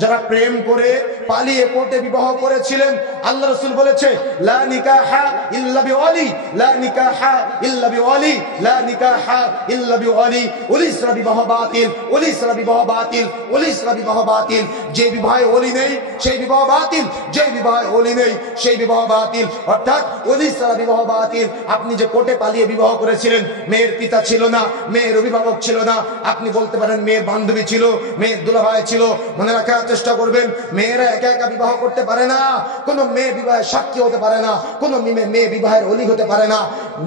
যারা প্রেম করে পালিয়ে কোর্টে বিবাহ করেছিলেন, আল্লাহ রাসূল বলেছে লা নিকাহা ইল্লা বিওয়ালি, লা নিকাহা ইল্লা বিওয়ালি, লা নিকাহা ইল্লা বিওয়ালি। উলিসরা বিবাহ বাতিল, উলিসরা বিবাহ বাতিল, উলিসরা বিবাহ বাতিল। যে বিবাহে ওলি নেই সেই বিবাহ বাতিল, যে বিবাহে ওলি নেই সেই বিবাহ বাতিল। অর্থাৎ উলিসরা বিবাহ বাতিল। আপনি যে কোর্টে পালিয়ে বিবাহ করেছিলেন, মেয়ের পিতা ছিল না, মেয়ের অভিভাবক ছিল না, আপনি বলতে পারেন মেয়ের বান্ধবী ছিল, মেয়ের দুলাভাই ছিল। মনে রাখার চেষ্টা করবেন, মেয়েরা একা একা বিবাহ করতে পারে না, কোন মেয়ে বিবাহের সাক্ষী হতে পারে না, কোন মেয়ে বিবাহের ওলি হতে পারে না।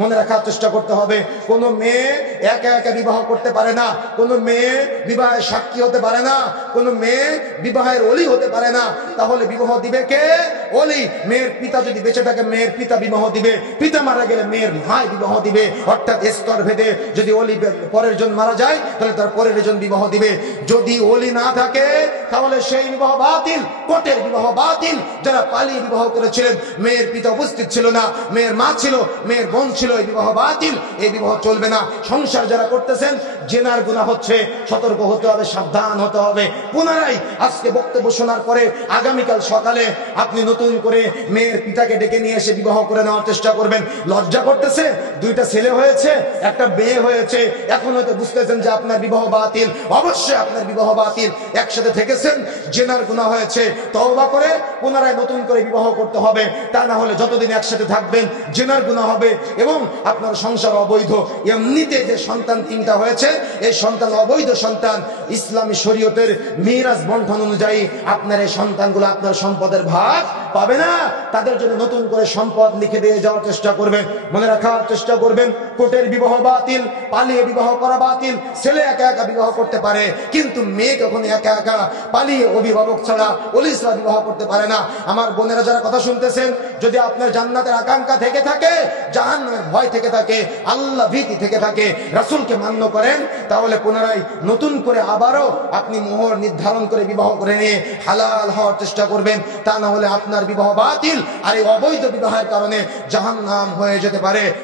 মনে রাখার চেষ্টা করতে হবে, কোন মেয়ে একা একা বিবাহ করতে পারে না, কোন মেয়ে বিবাহের সাক্ষী হতে পারে না, কোন মেয়ে বিবাহের ওলি হতে পারে না। তাহলে বিবাহ দিবে কে? ওলি। মেয়ের পিতা যদি বেঁচে থাকে মেয়ের পিতা বিবাহ দিবে, পিতা মারা গেলে মেয়ের ভাই বিবাহ দিবে। অর্থাৎ স্তর ভেদে যদি ওলি পরের জন মারা যায় তাহলে তার পরের জন বিবাহ দিবে। যদি ওলি না থাকে তাহলে সেই বিবাহ বাতিল, কোর্টের বিবাহ বাতিল। যারা পালিয়ে বিবাহ করেছিলেন, মেয়ের পিতা উপস্থিত ছিল না, মেয়ের মা ছিল, মেয়ের বোন ছিল, এই বিবাহ বাতিল, এই বিবাহ চলবে না। সংসার যারা করতেছেন, জেনার গুনাহ হচ্ছে, সতর্ক হতে হবে, সাবধান হতে হবে। পুনরায় আজকে বক্তব্য শোনার পরে আগামীকাল সকালে আপনি নতুন করে মেয়ের পিতাকে ডেকে নিয়ে এসে বিবাহ করে নেওয়ার চেষ্টা করবেন। লজ্জা করতেছে, দুইটা ছেলে হয়েছে, একটা মেয়ে হয়েছে, এখন হয়তো বুঝতেছেন যে আপনার বিবাহ বাতিল। অবশ্যই আপনার বিবাহ বাতিল। একসাথে থেকেছেন, জেনার গুনাহ হয়েছে, তওবা করে পুনরায় নতুন করে বিবাহ করতে হবে। তা না হলে যতদিন একসাথে থাকবেন জেনার গুনাহ হবে এবং আপনার সংসার অবৈধ। এমনিতে যে সন্তান তিনটা হয়েছে, এই সন্তান অবৈধ সন্তান। ইসলামী শরীয়তের মিরাজ বন্টন অনুযায়ী আপনার এই সন্তানগুলো আপনার সম্পদের ভাগ পাবে না। তাদের জন্য নতুন করে সম্পদ লিখে দিয়ে যাওয়ার চেষ্টা করবেন। মনে রাখার চেষ্টা করবেন, কোর্টের বিবাহ বাতিল, পালিয়ে বিবাহ করা বাতিল। ছেলে একা একা বিবাহ করতে পারে, কিন্তু মেয়ে কখনো একা একা পালিয়ে অভিভাবক ছাড়া ওলি ছাড়া বিবাহ করতে পারে না। আমার বোনেরা যারা কথা শুনতেছেন, যদি আপনার জান্নাতের আকাঙ্ক্ষা থেকে থাকে, জাহান্নামের ভয় থেকে থাকে, আল্লাহ ভীতি থেকে থাকে, রাসূলকে মান্য করেন, তাহলে পুনরায় নতুন করে আবারও আপনি মোহর নির্ধারণ করে বিবাহ করে নিয়ে হালাল হওয়ার চেষ্টা করবেন। তা না হলে আপনার বিবাহ বাতিল, আর এই অবৈধ বিবাহের কারণে জাহান্নাম হয়ে যেতে পারে।